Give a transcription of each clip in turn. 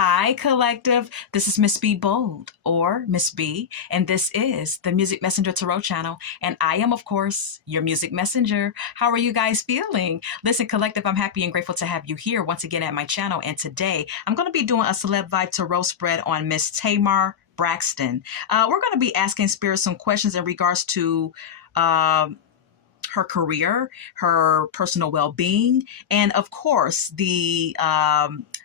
Hi, collective. This is Miss B Bold or Miss B, and this is the Music Messenger Tarot channel. And I am, of course, your music messenger. How are you guys feeling? Listen, collective, I'm happy and grateful to have you here once again at my channel. And today I'm going to be doing a Celeb Vibe Tarot spread on Miss Tamar Braxton. We're going to be asking Spirit some questions in regards to her career, her personal well-being, and of course the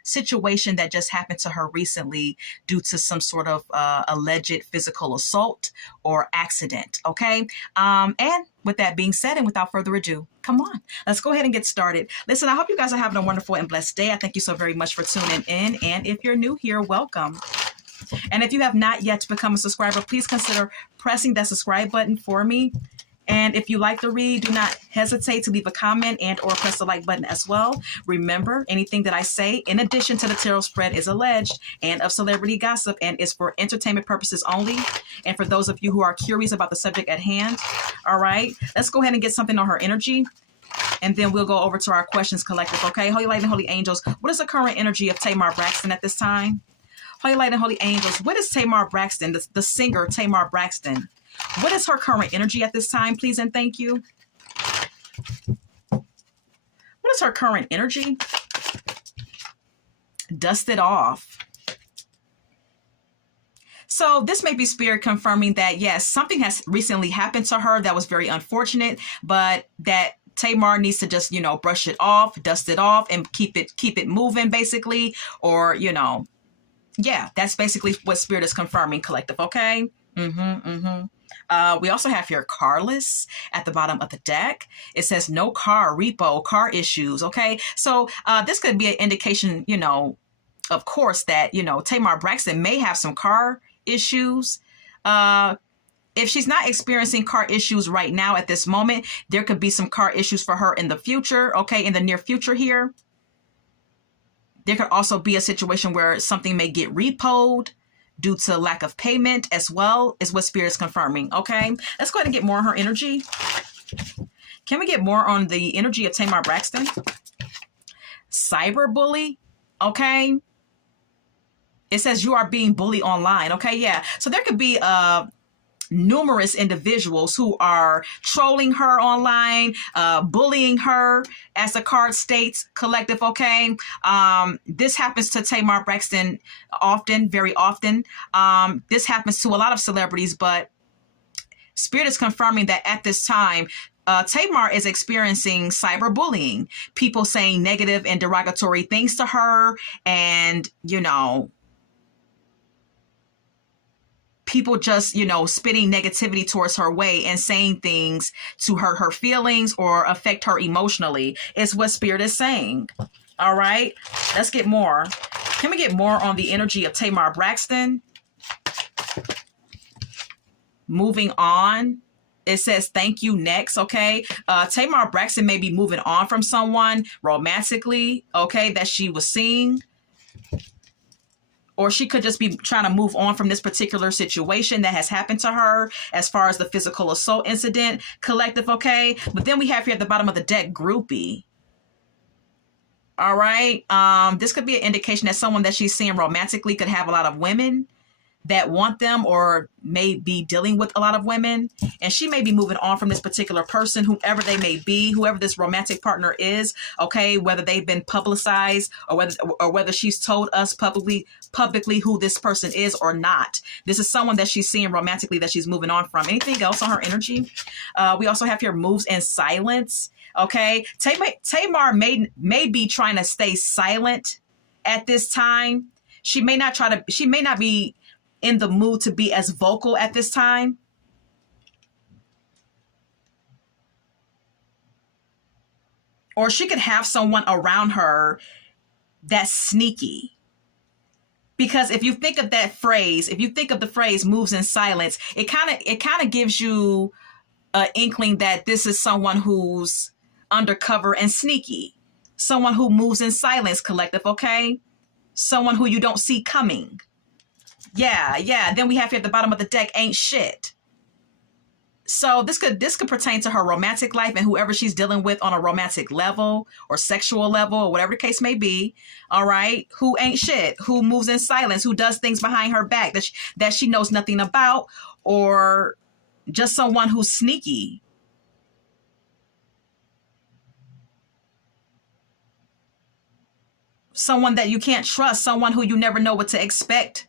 situation that just happened to her recently due to some sort of alleged physical assault or accident. Okay. And with that being said, and without further ado, come on, let's go ahead and get started. Listen, I hope you guys are having a wonderful and blessed day. I thank you so very much for tuning in. And if you're new here, welcome. And if you have not yet become a subscriber, please consider pressing that subscribe button for me. And if you like to read, do not hesitate to leave a comment and or press the like button as well. Remember, anything that I say, in addition to the tarot spread, is alleged and of celebrity gossip and is for entertainment purposes only. And for those of you who are curious about the subject at hand, all right, let's go ahead and get something on her energy. And then we'll go over to our questions collective, okay? Holy Light and Holy Angels, what is the current energy of Tamar Braxton at this time? Holy Light and Holy Angels, what is Tamar Braxton, the singer Tamar Braxton? What is her current energy at this time, please and thank you? What is her current energy? Dust it off. So this may be Spirit confirming that, yes, something has recently happened to her that was very unfortunate, but that Tamar needs to just, brush it off, dust it off, and keep it moving, basically. Or, yeah, that's basically what Spirit is confirming, collective, okay? We also have here carless at the bottom of the deck. It says no car, repo, car issues. Okay. So this could be an indication, of course, that, Tamar Braxton may have some car issues. If she's not experiencing car issues right now at this moment, there could be some car issues for her in the future. Okay. In the near future here. There could also be a situation where something may get repoed due to lack of payment as well, is what Spirit is confirming. Okay, let's go ahead and get more on her energy. Can we get more on the energy of Tamar Braxton? Cyberbully. Okay. It says you are being bullied online. Okay, yeah. So there could be numerous individuals who are trolling her online, bullying her, as the card states, collective, okay? This happens to Tamar Braxton often, very often. This happens to a lot of celebrities, but Spirit is confirming that at this time, Tamar is experiencing cyberbullying, people saying negative and derogatory things to her, and, people just, spitting negativity towards her way and saying things to hurt her feelings or affect her emotionally is what Spirit is saying. All right, let's get more. Can we get more on the energy of Tamar Braxton? Moving on. It says, thank you, next, okay? Tamar Braxton may be moving on from someone romantically, okay, that she was seeing. Or she could just be trying to move on from this particular situation that has happened to her as far as the physical assault incident, collective, okay? But then we have here at the bottom of the deck, groupie. All right. This could be an indication that someone that she's seeing romantically could have a lot of women that want them or may be dealing with a lot of women. And she may be moving on from this particular person, whoever they may be, whoever this romantic partner is, okay, whether they've been publicized or whether she's told us publicly who this person is or not. This is someone that she's seeing romantically that she's moving on from. Anything else on her energy? We also have here moves in silence. Okay. Tamar may be trying to stay silent at this time. She may not be in the mood to be as vocal at this time. Or she could have someone around her that's sneaky. Because if you think of that phrase, if you think of the phrase moves in silence, it kind of gives you an inkling that this is someone who's undercover and sneaky. Someone who moves in silence, collective, okay? Someone who you don't see coming. Yeah. Then we have here at the bottom of the deck, ain't shit. So this could pertain to her romantic life and whoever she's dealing with on a romantic level or sexual level or whatever the case may be. All right, who ain't shit, who moves in silence, who does things behind her back that she knows nothing about, or just someone who's sneaky. Someone that you can't trust, someone who you never know what to expect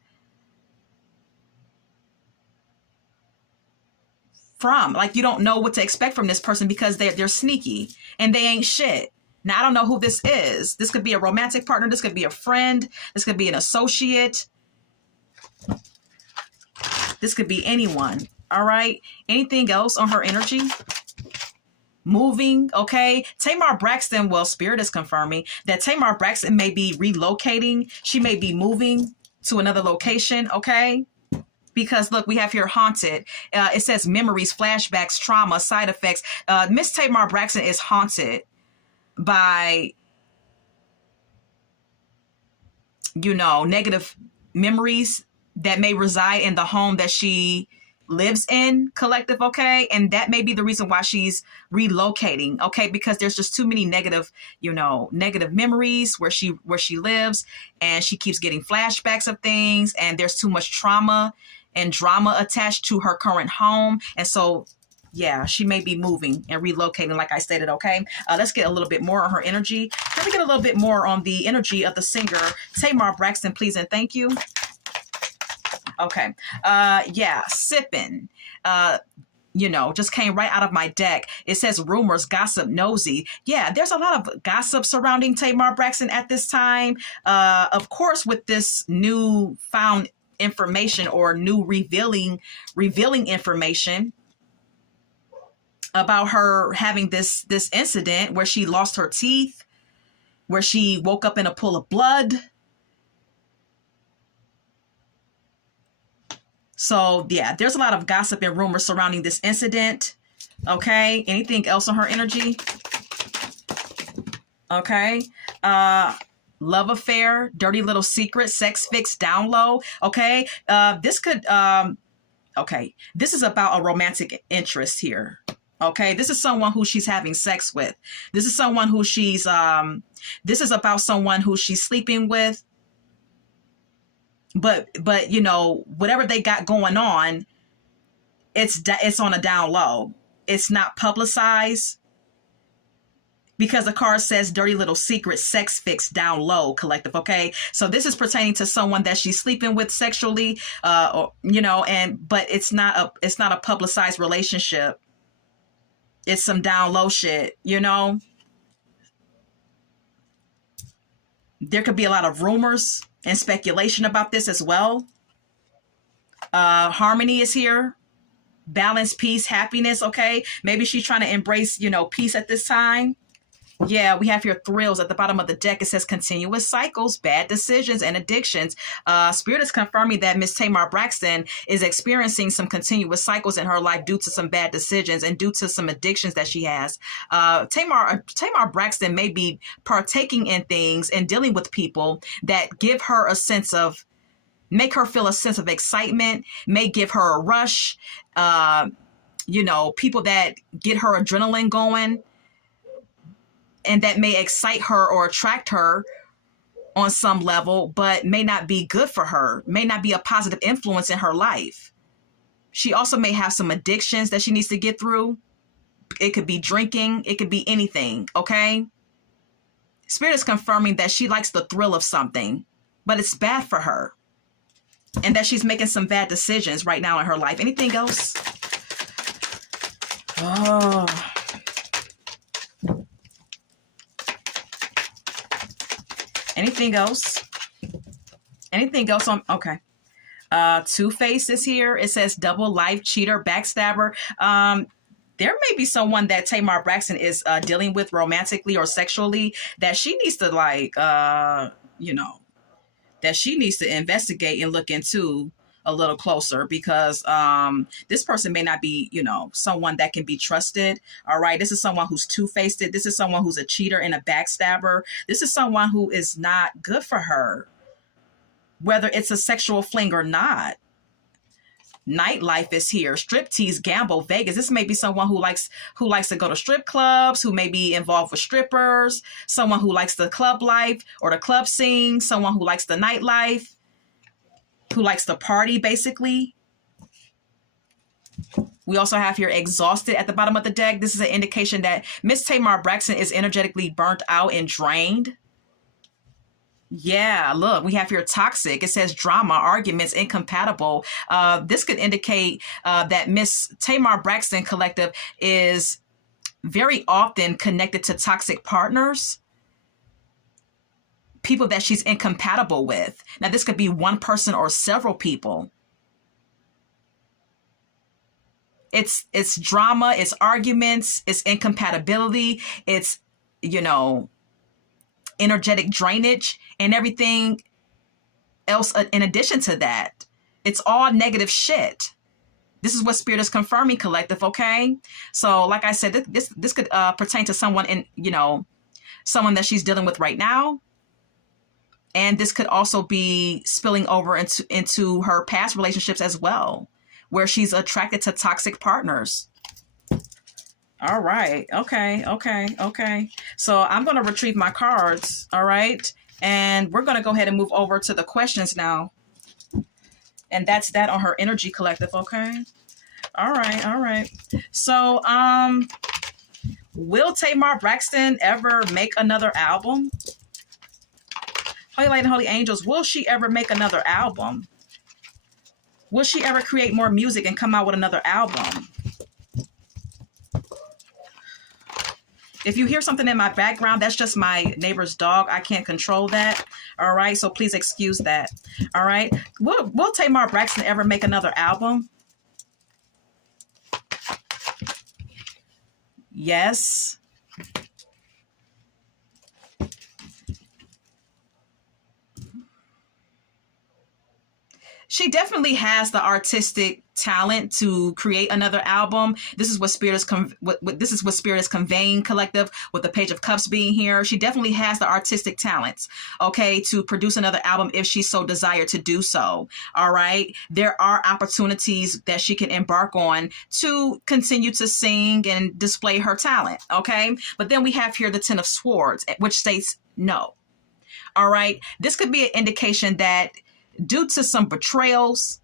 from. Like, you don't know what to expect from this person because they're sneaky and they ain't shit. Now, I don't know who this is. This could be a romantic partner. This could be a friend. This could be an associate. This could be anyone. All right. Anything else on her energy? Moving, okay. Tamar Braxton, well, Spirit is confirming that Tamar Braxton may be relocating. She may be moving to another location, okay? Because look, we have here haunted. It says memories, flashbacks, trauma, side effects. Miss Tamar Braxton is haunted by, negative memories that may reside in the home that she lives in, collective, okay? And that may be the reason why she's relocating, okay? Because there's just too many negative memories where she lives, and she keeps getting flashbacks of things, and there's too much trauma and drama attached to her current home. And so, yeah, she may be moving and relocating, like I stated, okay? Let's get a little bit more on her energy. Can we get a little bit more on the energy of the singer, Tamar Braxton, please and thank you? Okay. Sipping. Just came right out of my deck. It says rumors, gossip, nosy. Yeah, there's a lot of gossip surrounding Tamar Braxton at this time. Of course, with this new found information or new revealing information about her having this incident where she lost her teeth, where she woke up in a pool of blood. So, yeah, there's a lot of gossip and rumors surrounding this incident. Okay. Anything else on her energy? Okay. Love affair, dirty little secret, sex fix, down low. Okay. This could, okay. This is about a romantic interest here. Okay. This is someone who she's having sex with. This is someone who this is about someone who she's sleeping with. But whatever they got going on, it's on a down low. It's not publicized because the card says dirty little secret, sex fix, down low, collective. Okay, so this is pertaining to someone that she's sleeping with sexually, but it's not a publicized relationship. It's some down low shit. There could be a lot of rumors and speculation about this as well. Harmony is here. Balance, peace, happiness. Okay. Maybe she's trying to embrace, peace at this time. Yeah, we have here thrills at the bottom of the deck. It says continuous cycles, bad decisions, and addictions. Spirit is confirming that Miss Tamar Braxton is experiencing some continuous cycles in her life due to some bad decisions and due to some addictions that she has. Tamar Braxton may be partaking in things and dealing with people that give her make her feel a sense of excitement, may give her a rush. People that get her adrenaline going, and that may excite her or attract her on some level, but may not be good for her, may not be a positive influence in her life. She also may have some addictions that she needs to get through. It could be drinking. It could be anything, okay? Spirit is confirming that she likes the thrill of something, but it's bad for her. And that she's making some bad decisions right now in her life. Anything else? Oh... Anything else? Anything else on? Okay. Two-Face is here. It says double life, cheater, backstabber. There may be someone that Tamar Braxton is dealing with romantically or sexually that she needs to that she needs to investigate and look into a little closer, because this person may not be, someone that can be trusted. All right. This is someone who's two-faced. This is someone who's a cheater and a backstabber. This is someone who is not good for her, whether it's a sexual fling or not. Nightlife is here. Striptease, gamble, Vegas. This may be someone who likes to go to strip clubs, who may be involved with strippers, someone who likes the club life or the club scene, someone who likes the nightlife, who likes to party, basically. We also have here exhausted at the bottom of the deck. This is an indication that Miss Tamar Braxton is energetically burnt out and drained. Yeah, look, we have here toxic. It says drama, arguments, incompatible. This could indicate that Miss Tamar Braxton Collective is very often connected to toxic partners, people that she's incompatible with. Now, this could be one person or several people. It's drama, it's arguments, it's incompatibility, it's, energetic drainage and everything else in addition to that. It's all negative shit. This is what Spirit is confirming, collective, okay? So like I said, this could pertain to someone someone that she's dealing with right now. And this could also be spilling over into her past relationships as well, where she's attracted to toxic partners. All right. Okay. So I'm going to retrieve my cards. All right. And we're going to go ahead and move over to the questions now. And that's that on her energy, collective. Okay. All right. So, will Tamar Braxton ever make another album? Holy Light and Holy Angels, will she ever make another album? Will she ever create more music and come out with another album? If you hear something in my background, that's just my neighbor's dog. I can't control that. All right. So please excuse that. All right. Will Tamar Braxton ever make another album? Yes. She definitely has the artistic talent to create another album. This is what Spirit is conveying, collective, with the Page of Cups being here. She definitely has the artistic talents, okay, to produce another album if she so desired to do so. All right. There are opportunities that she can embark on to continue to sing and display her talent. Okay. But then we have here the Ten of Swords, which states no. All right. This could be an indication that due to some betrayals,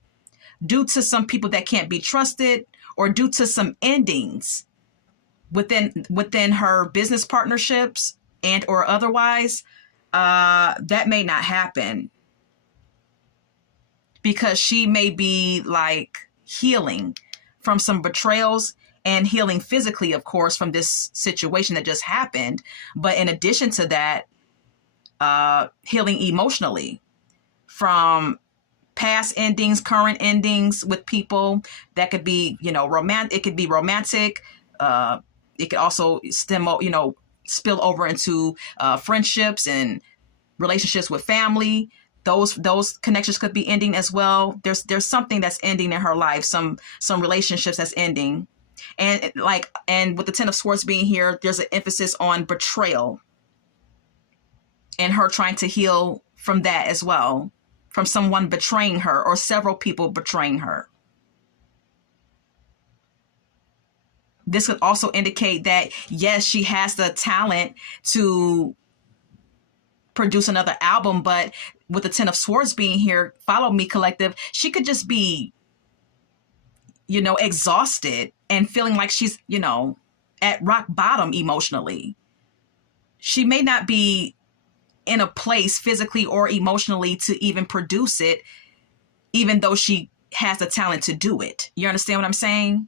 due to some people that can't be trusted, or due to some endings within her business partnerships and or otherwise, that may not happen, because she may be like healing from some betrayals and healing physically, of course, from this situation that just happened. But in addition to that, healing emotionally from past endings, current endings with people. That could be, romantic. It could be romantic. It could also spill over into friendships and relationships with family. Those connections could be ending as well. There's something that's ending in her life. Some relationships that's ending, and with the Ten of Swords being here, there's an emphasis on betrayal and her trying to heal from that as well. From someone betraying her or several people betraying her. This could also indicate that, yes, she has the talent to produce another album, but with the Ten of Swords being here, follow me, collective, she could just be, exhausted and feeling like she's, at rock bottom emotionally. She may not be in a place physically or emotionally to even produce it, even though she has the talent to do it. You understand what I'm saying?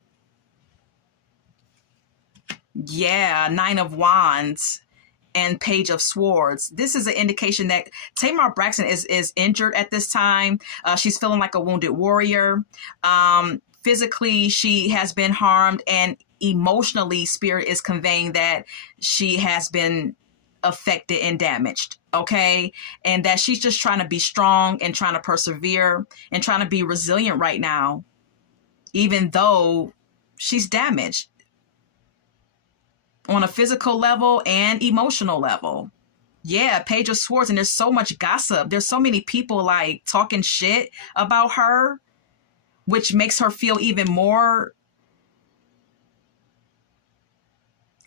Yeah, Nine of Wands and Page of Swords. This is an indication that Tamar Braxton is injured at this time. She's feeling like a wounded warrior. Physically, she has been harmed, and emotionally, Spirit is conveying that she has been affected and damaged. Okay. And that she's just trying to be strong and trying to persevere and trying to be resilient right now, even though she's damaged on a physical level and emotional level. Yeah. Page of Swords. And there's so much gossip. There's so many people like talking shit about her which makes her feel even more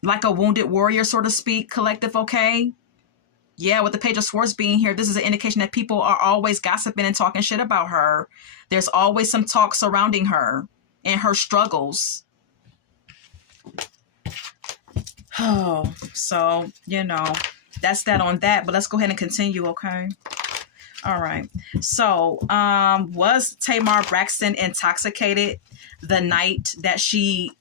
like a wounded warrior, so to speak, collective, okay? Yeah, with the Page of Swords being here, this is an indication that people are always gossiping and talking shit about her. There's always some talk surrounding her and her struggles. Oh, so, that's that on that. But let's go ahead and continue, okay? All right. So, was Tamar Braxton intoxicated the night that she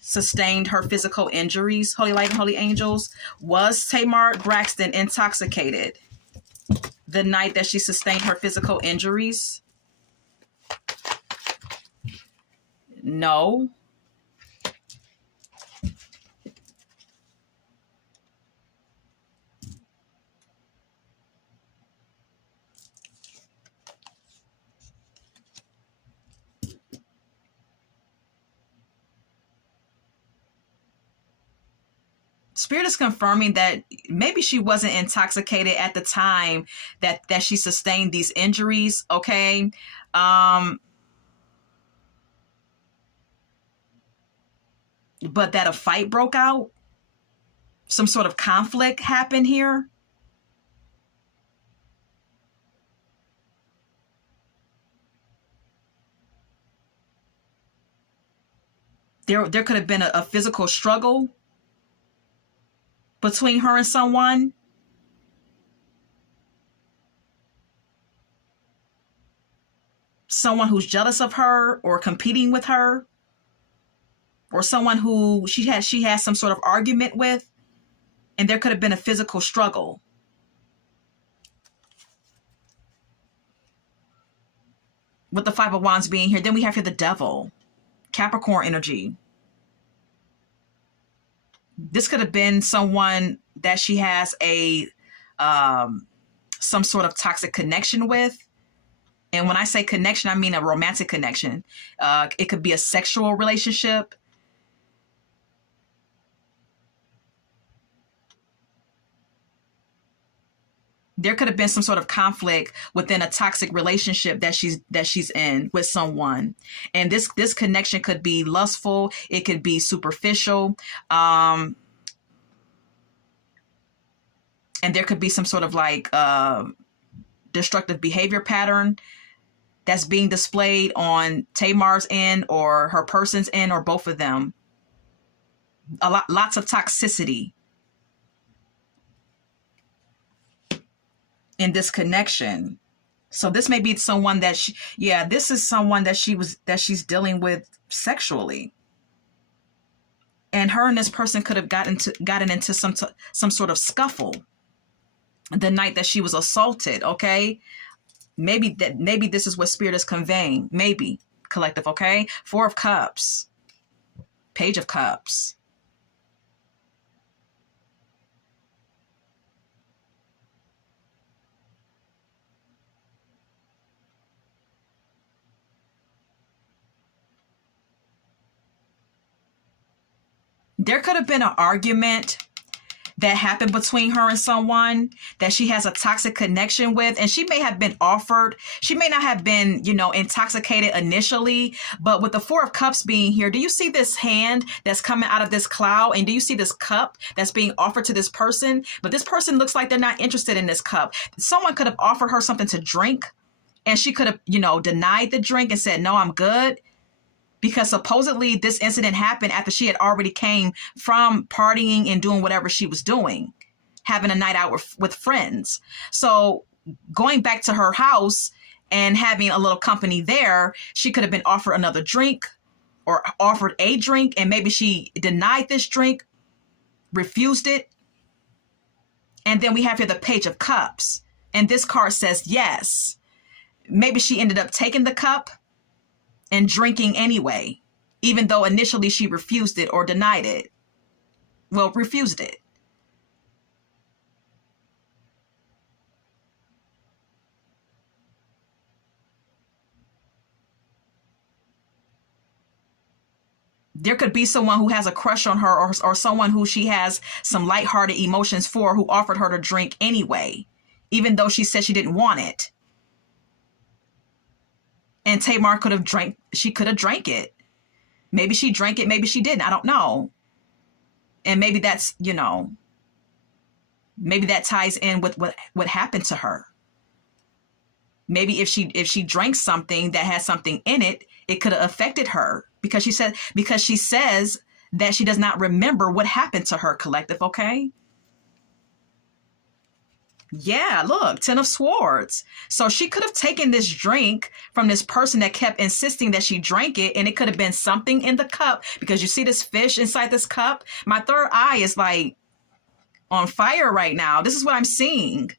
sustained her physical injuries? Holy Light and Holy Angels. Was Tamar Braxton intoxicated the night that she sustained her physical injuries? No. Spirit is confirming that maybe she wasn't intoxicated at the time that she sustained these injuries, okay? But that a fight broke out, some sort of conflict happened here. There could have been a physical struggle between her and someone. Someone who's jealous of her or competing with her, or someone who she has some sort of argument with, and there could have been a physical struggle. With the Five of Wands being here, then we have here the Devil, Capricorn energy. This could have been someone that she has a some sort of toxic connection with. And when I say connection, I mean a romantic connection. It could be a sexual relationship. There could have been some sort of conflict within a toxic relationship that she's in with someone. And this connection could be lustful. It could be superficial. And there could be some sort of like destructive behavior pattern that's being displayed on Tamar's end or her person's end, or both of them. Lots of toxicity in this connection. So this may be someone that this is someone that she's dealing with sexually. And her and this person could have gotten into some sort of scuffle the night that she was assaulted, okay? Maybe this is what Spirit is conveying. Maybe, collective, okay? Four of Cups, Page of Cups. There could have been an argument that happened between her and someone that she has a toxic connection with. And she may have been offered, she may not have been, intoxicated initially, but with the Four of Cups being here, do you see this hand that's coming out of this cloud? And do you see this cup that's being offered to this person? But this person looks like they're not interested in this cup. Someone could have offered her something to drink, and she could have, denied the drink and said, no, I'm good. Because supposedly this incident happened after she had already came from partying and doing whatever she was doing, having a night out with friends. So going back to her house and having a little company there, she could have been offered another drink or offered a drink, and maybe she denied this drink, refused it. And then we have here the Page of Cups. And this card says yes. Maybe she ended up taking the cup and drinking anyway, even though initially she refused it or denied it. Well, refused it. There could be someone who has a crush on her, or someone who she has some lighthearted emotions for, who offered her to drink anyway, even though she said she didn't want it. And Tamar could have drank, she could have drank it. Maybe she drank it, maybe she didn't. I don't know. And maybe that's, maybe that ties in with what happened to her. Maybe if she drank something that had something in it, it could have affected her because she says that she does not remember what happened to her, collective, okay? Yeah, look, 10 of Swords. So she could have taken this drink from this person that kept insisting that she drank it, and it could have been something in the cup because you see this fish inside this cup. My third eye is like on fire right now. This is what I'm seeing.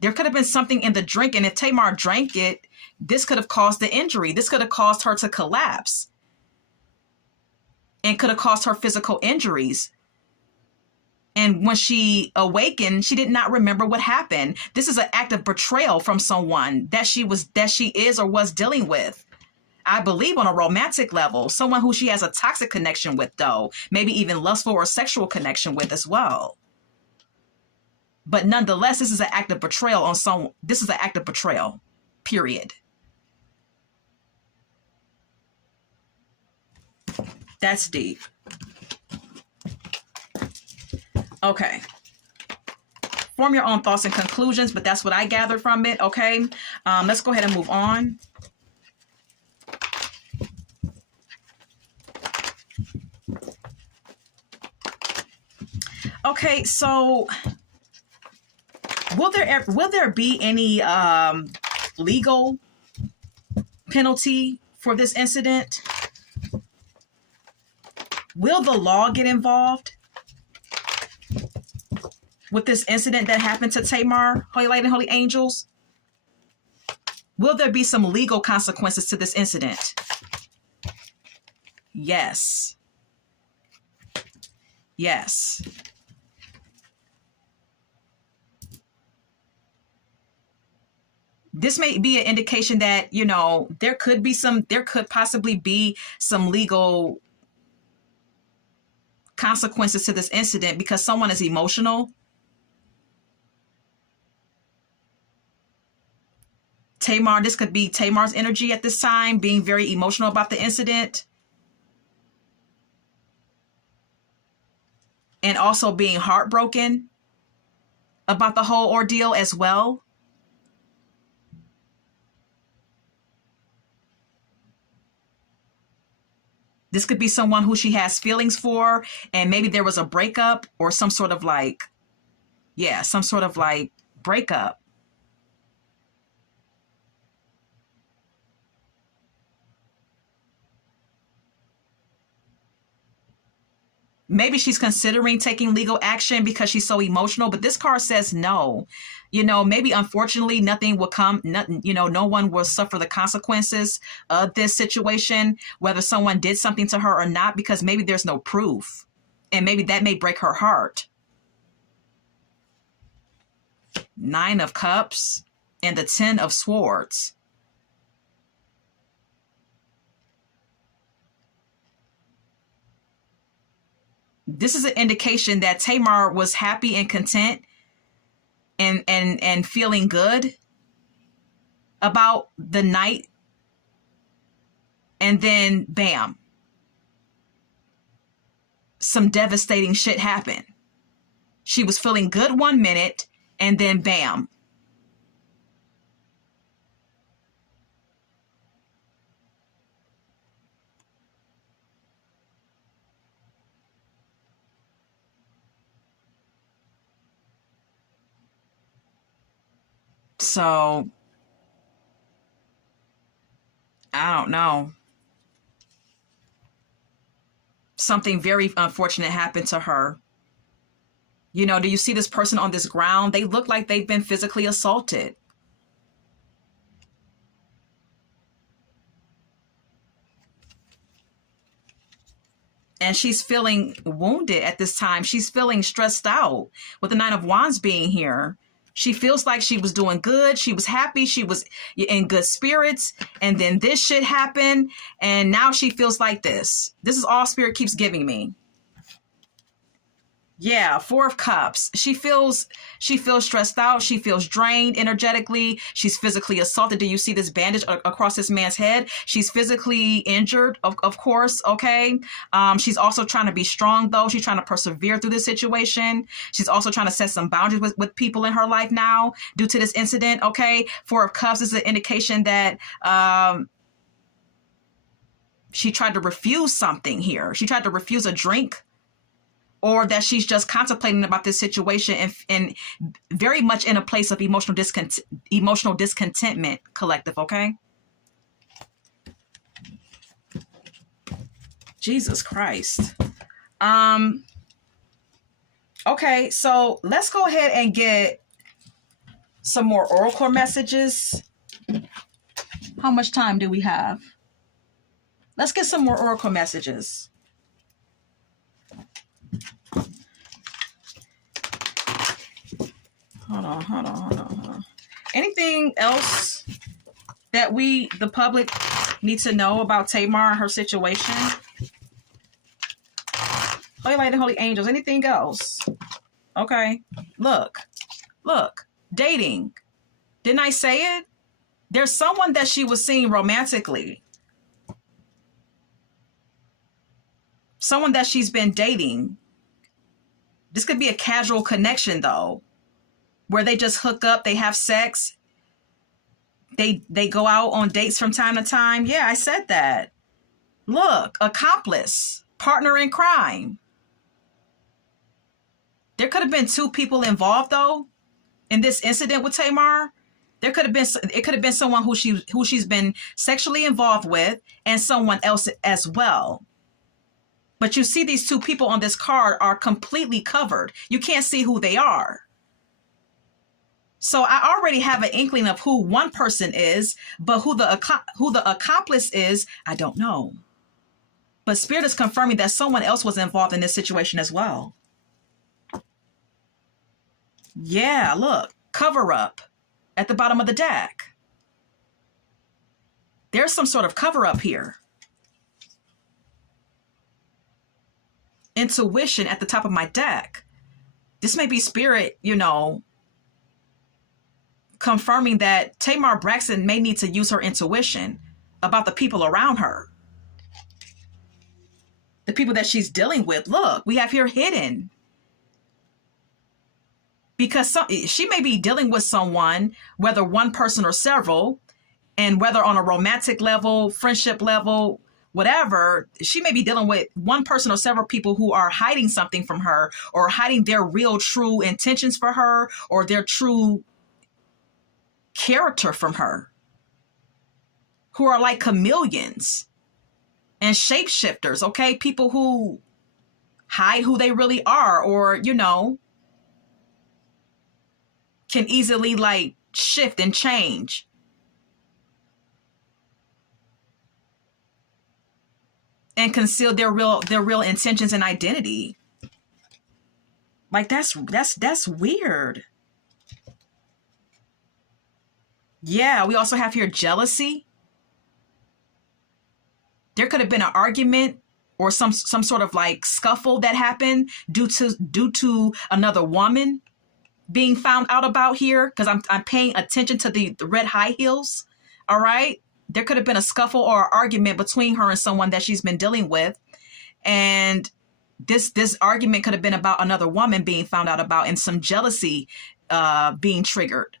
There could have been something in the drink, and if Tamar drank it, this could have caused the injury. This could have caused her to collapse and could have caused her physical injuries. And when she awakened, she did not remember what happened. This is an act of betrayal from someone that she is or was dealing with. I believe on a romantic level, someone who she has a toxic connection with, though, maybe even lustful or sexual connection with as well. But nonetheless, this is an act of betrayal on someone. This is an act of betrayal, period. That's deep. Okay. Form your own thoughts and conclusions, but that's what I gathered from it, okay? Let's go ahead and move on. Okay, so will there be any legal penalty for this incident? Will the law get involved with this incident that happened to Tamar, Holy Light and Holy Angels? Will there be some legal consequences to this incident? Yes. Yes. This may be an indication that, there could possibly be some legal consequences to this incident because someone is emotional. Tamar, this could be Tamar's energy at this time, being very emotional about the incident. And also being heartbroken about the whole ordeal as well. This could be someone who she has feelings for, and maybe there was a breakup or some sort of breakup. Maybe she's considering taking legal action because she's so emotional, but this card says no. Maybe unfortunately nothing will come, no one will suffer the consequences of this situation, whether someone did something to her or not, because maybe there's no proof. And maybe that may break her heart. 9 of Cups and the 10 of Swords. This is an indication that Tamar was happy and content and feeling good about the night. And then, bam, some devastating shit happened. She was feeling good 1 minute, and then bam. So, I don't know. Something very unfortunate happened to her. Do you see this person on this ground? They look like they've been physically assaulted. And she's feeling wounded at this time. She's feeling stressed out with the 9 of Wands being here. She feels like she was doing good. She was happy. She was in good spirits. And then this shit happened. And now she feels like this. This is all Spirit keeps giving me. Yeah, Four of Cups. She feels stressed out. She feels drained energetically. She's physically assaulted. Do you see this bandage across this man's head? She's physically injured, of course. Okay. She's also trying to be strong, though. She's trying to persevere through this situation. She's also trying to set some boundaries with people in her life now due to this incident. Okay. Four of Cups is an indication that she tried to refuse something here. She tried to refuse a drink, or that she's just contemplating about this situation and very much in a place of emotional discontentment, collective, okay? Jesus Christ. Okay, so let's go ahead and get some more oracle messages. How much time do we have? Let's get some more oracle messages. Hold on. Anything else that the public, need to know about Tamar and her situation? Holy Light and Holy Angels, anything else? Okay. Look. Dating. Didn't I say it? There's someone that she was seeing romantically. Someone that she's been dating. This could be a casual connection, though, where they just hook up, they have sex, they go out on dates from time to time. Yeah, I said that. Look, accomplice, partner in crime. There could have been two people involved, though, in this incident with Tamar. It could have been someone who she's been sexually involved with, and someone else as well. But you see, these two people on this card are completely covered. You can't see who they are. So I already have an inkling of who one person is, but who the accomplice is, I don't know. But Spirit is confirming that someone else was involved in this situation as well. Yeah, look, cover up at the bottom of the deck. There's some sort of cover up here. Intuition at the top of my deck. This may be Spirit, confirming that Tamar Braxton may need to use her intuition about the people around her. The people that she's dealing with. Look, we have here hidden. Because she may be dealing with someone, whether one person or several, and whether on a romantic level, friendship level, whatever, she may be dealing with one person or several people who are hiding something from her, or hiding their real, true intentions for her, or their true character from her, who are like chameleons and shapeshifters, okay? People who hide who they really are, or, can easily like shift and change. And conceal their real intentions and identity. Like that's weird. Yeah, we also have here jealousy. There could have been an argument or some sort of like scuffle that happened due to another woman being found out about here, because I'm paying attention to the red high heels. All right. There could have been a scuffle or an argument between her and someone that she's been dealing with. And this argument could have been about another woman being found out about, and some jealousy being triggered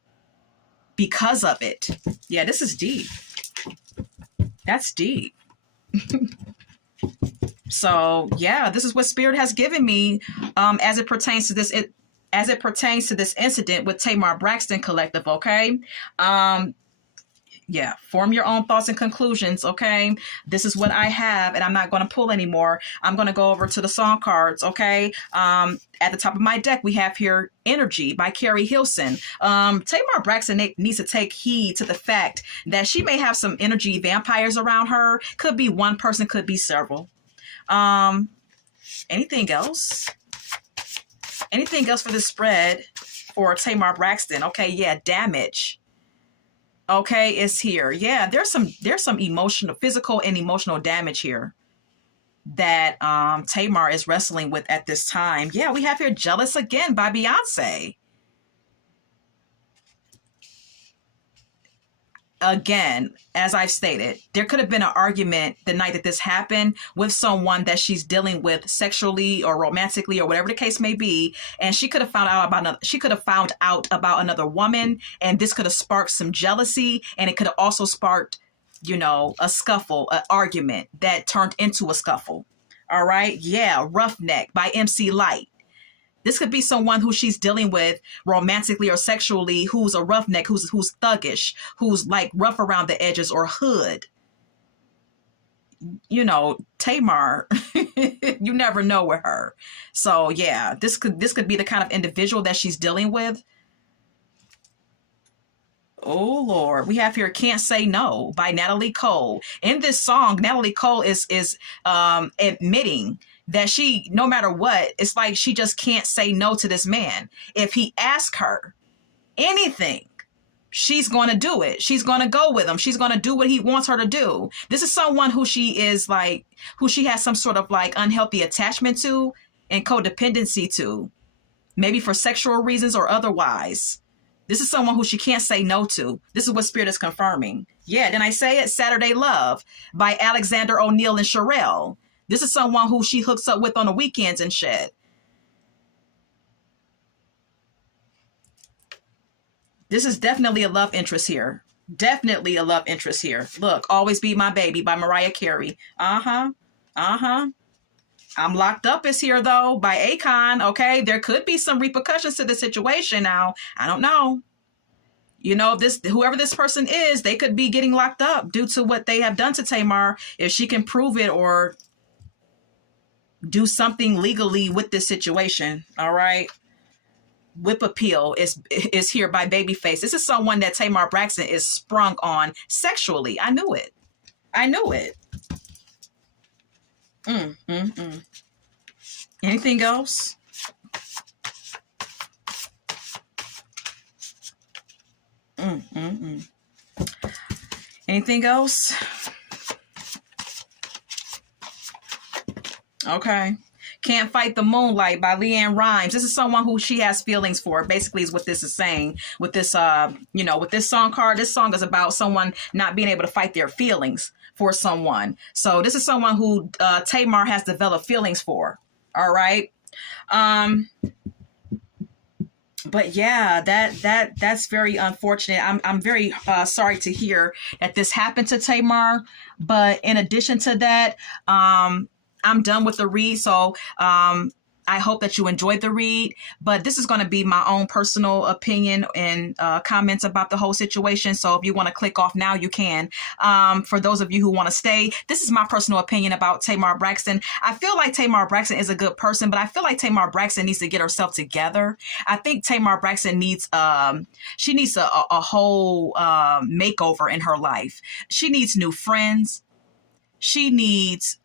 because of it. Yeah, this is deep. That's deep. So yeah, this is what Spirit has given me as it pertains to this incident with Tamar Braxton, collective. Okay. Yeah, form your own thoughts and conclusions, okay? This is what I have, and I'm not going to pull anymore. I'm going to go over to the song cards, okay? At the top of my deck, we have here Energy by Carrie Hilson. Tamar Braxton needs to take heed to the fact that she may have some energy vampires around her. Could be one person, could be several. Anything else? Anything else for this spread for Tamar Braxton? Okay, yeah, damage. Okay, it's here. Yeah, there's some emotional, physical and emotional damage here. that Tamar is wrestling with at this time. Yeah, we have here Jealous Again by Beyonce. Again, as I've stated, there could have been an argument the night that this happened with someone that she's dealing with sexually or romantically or whatever the case may be, and she could have found out about another woman, and this could have sparked some jealousy, and it could have also sparked, a scuffle, an argument that turned into a scuffle. All right, yeah, Roughneck by MC Light. This could be someone who she's dealing with romantically or sexually, who's a roughneck, who's thuggish, who's like rough around the edges or hood. Tamar, you never know with her. So yeah, this could be the kind of individual that she's dealing with. Oh Lord, we have here "Can't Say No" by Natalie Cole. In this song, Natalie Cole is admitting that she, no matter what, it's like she just can't say no to this man. If he asks her anything, she's going to do it. She's going to go with him. She's going to do what he wants her to do. This is someone who she has some sort of like unhealthy attachment to and codependency to, maybe for sexual reasons or otherwise. This is someone who she can't say no to. This is what Spirit is confirming. Yeah, then I say it, Saturday Love by Alexander O'Neal and Sherelle. This is someone who she hooks up with on the weekends and shit. This is definitely a love interest here. Definitely a love interest here. Look, Always Be My Baby by Mariah Carey. I'm Locked Up is here though by Akon. Okay, there could be some repercussions to the situation now. I don't know. Whoever this person is, they could be getting locked up due to what they have done to Tamar. If she can prove it or do something legally with this situation. All right. Whip Appeal is here by Babyface. This is someone that Tamar Braxton is sprung on sexually. I knew it. Anything else? Anything else? Okay. Can't Fight the Moonlight by Leanne Rimes. This is someone who she has feelings for, basically is what this is saying. With this, with this song card, this song is about someone not being able to fight their feelings for someone. So this is someone who Tamar has developed feelings for. All right. But yeah, that's very unfortunate. I'm very sorry to hear that this happened to Tamar. But in addition to that, I'm done with the read. So I hope that you enjoyed the read. But this is going to be my own personal opinion and comments about the whole situation. So if you want to click off now, you can. For those of you who want to stay, this is my personal opinion about Tamar Braxton. I feel like Tamar Braxton is a good person, but I feel like Tamar Braxton needs to get herself together. I think Tamar Braxton needs a whole makeover in her life. She needs new friends. She needs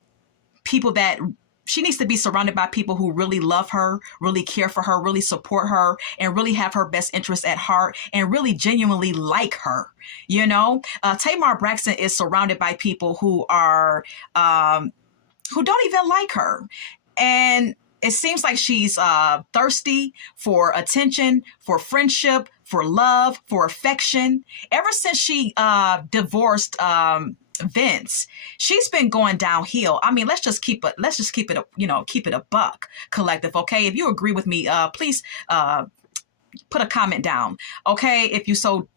to be surrounded by people who really love her, really care for her, really support her, and really have her best interests at heart and really genuinely like her. Tamar Braxton is surrounded by people who are, who don't even like her. And it seems like she's thirsty for attention, for friendship, for love, for affection. Ever since she divorced Vince, she's been going downhill. I mean, let's just keep it a buck, collective. Okay, if you agree with me, please put a comment down. Okay, if you so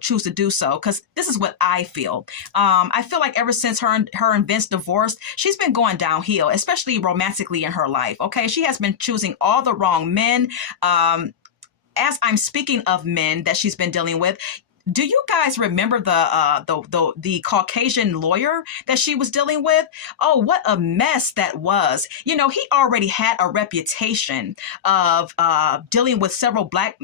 choose to do so, because this is what I feel. I feel like ever since her and Vince divorced, she's been going downhill, especially romantically in her life. Okay, she has been choosing all the wrong men. As I'm speaking of men that she's been dealing with, do you guys remember the Caucasian lawyer that she was dealing with? Oh, what a mess that was. He already had a reputation of dealing with several black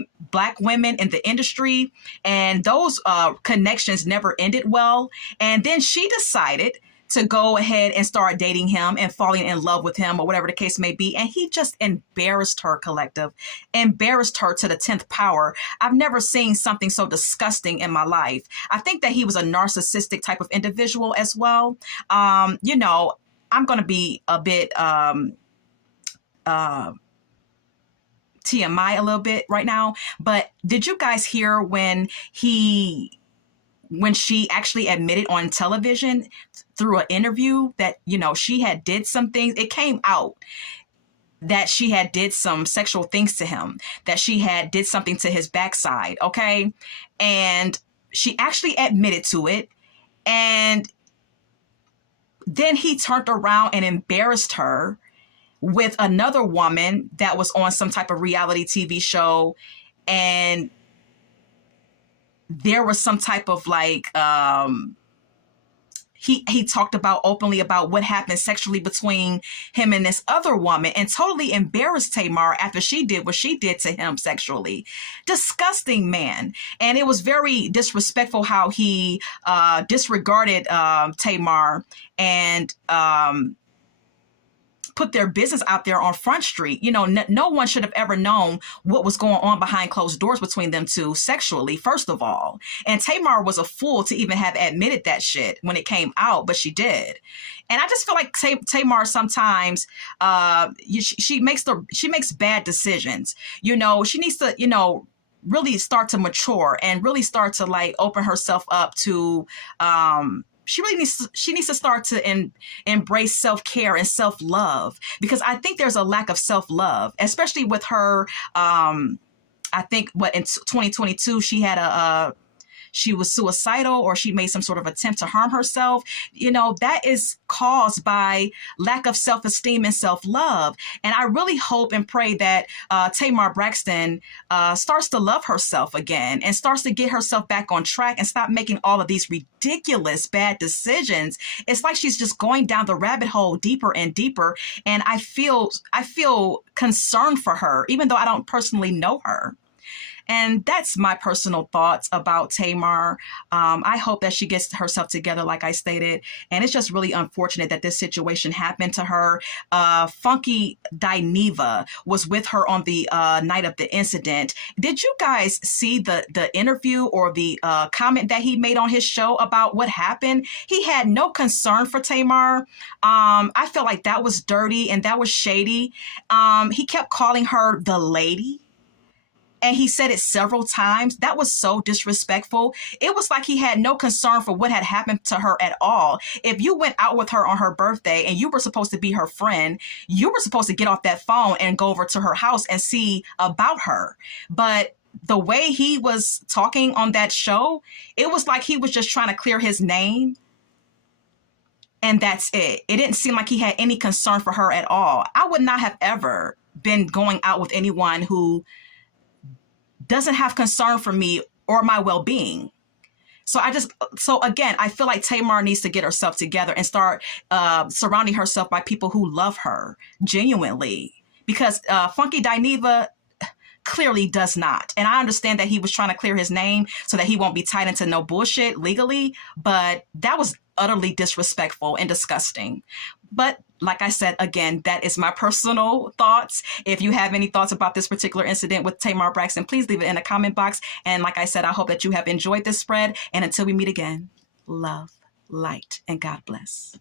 women in the industry, and those connections never ended well. And then she decided to go ahead and start dating him and falling in love with him or whatever the case may be. And he just embarrassed her, collective, embarrassed her to the 10th power. I've never seen something so disgusting in my life. I think that he was a narcissistic type of individual as well. I'm going to be a bit uh, TMI a little bit right now, but did you guys hear when she actually admitted on television through an interview that, you know, she had did some things? It came out that she had did some sexual things to him, that she had did something to his backside, okay? And she actually admitted to it. And then he turned around and embarrassed her with another woman that was on some type of reality TV show. And there was some type of like, he talked about openly about what happened sexually between him and this other woman, and totally embarrassed Tamar after she did what she did to him sexually. Disgusting, man. And it was very disrespectful how he disregarded Tamar and put their business out there on Front Street. You know, no one should have ever known what was going on behind closed doors between them two sexually, first of all. And Tamar was a fool to even have admitted that shit when it came out, but she did. And I just feel like Tamar sometimes she makes bad decisions. You know, she needs to, you know, really start to mature and really start to like open herself up to she needs to start to embrace self-care and self-love, because I think there's a lack of self-love, especially with her. I think in 2022 she had she was suicidal, or she made some sort of attempt to harm herself. You know, that is caused by lack of self-esteem and self-love. And I really hope and pray that Tamar Braxton starts to love herself again and starts to get herself back on track and stop making all of these ridiculous bad decisions. It's like she's just going down the rabbit hole deeper and deeper. And I feel concerned for her, even though I don't personally know her. And that's my personal thoughts about Tamar. I hope that she gets herself together, like I stated. And it's just really unfortunate that this situation happened to her. Funky Dineva was with her on the night of the incident. Did you guys see the interview or the comment that he made on his show about what happened? He had no concern for Tamar. I felt like that was dirty and that was shady. He kept calling her the lady. And he said it several times. That was so disrespectful. It was like he had no concern for what had happened to her at all. If you went out with her on her birthday and you were supposed to be her friend, you were supposed to get off that phone and go over to her house and see about her. But the way he was talking on that show, it was like he was just trying to clear his name. And that's it. It didn't seem like he had any concern for her at all. I would not have ever been going out with anyone who doesn't have concern for me or my well-being. So again, I feel like Tamar needs to get herself together and start surrounding herself by people who love her genuinely, because Funky Dineva clearly does not. And I understand that he was trying to clear his name so that he won't be tied into no bullshit legally, but that was utterly disrespectful and disgusting. But like I said, again, that is my personal thoughts. If you have any thoughts about this particular incident with Tamar Braxton, please leave it in the comment box. And like I said, I hope that you have enjoyed this spread. And until we meet again, love, light, and God bless.